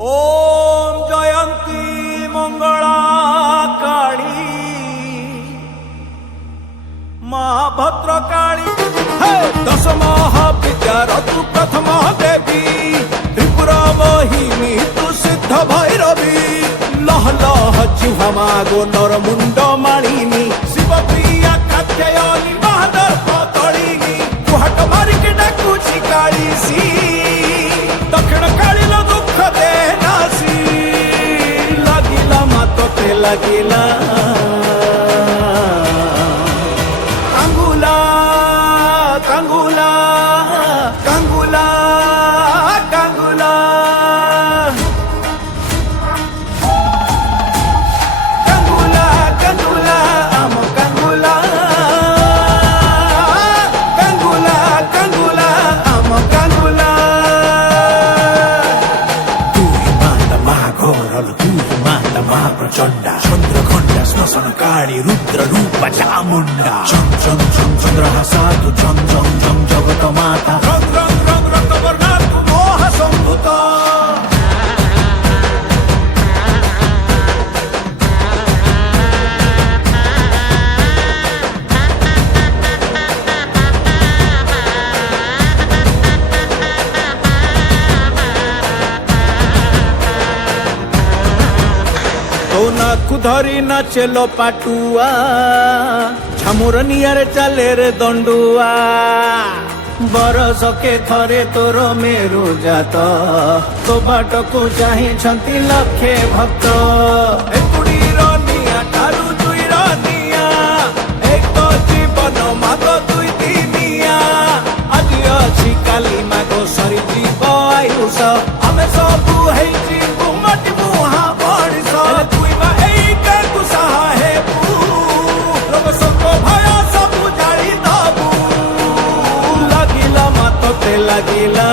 ओम जयंती मंगला काली माँ भद्रकाली दश महाविद्यार तु प्रथमा देवी त्रिपुरा मोहिनी तु सिद्ध भैरवी लह लह जिह्वा मागो नर मुंड मालिनी शिवप्रिया कात्यायनी महादर्प तळिनी कुहाट मारिके डाकुची काळीसी दक्षिण काली दुख दे नासी लागिला मातोते लागिला कांगुला कांगुला कांगुला कांगुला कांगुला कांगुला आम कांगुला कांगुला कांगुला आम कांगुला तुई माता महाघोर तुई माता महाप्रचंडा चंद्रखंडा श्मशान काळी रुद्र रूप चामुंडा झं झं झं चंद्र साधु झं झं झं जगत माता रंग रंग रंग रक्तवर्णा तु मोह संभूता तो नाकु धरी नाचेलो पाटुआ छामुर नियारे चाले रे दंडुआ बरसके थरे तोर मेरु जात तो बाटकु चाहिछंती लक्षे भक्त एकुडीर निया ठारू दुईर निया एक तो जीवन माग दुई दिनिया आज अछि काली माग सरी जीव आयुष आमे सबु हेछि गुमटी मुहा बडिस तुई बा एई के कुसाहा हे पू लोक संग भय सबु जाळी दबु लागिला मातोते लागिला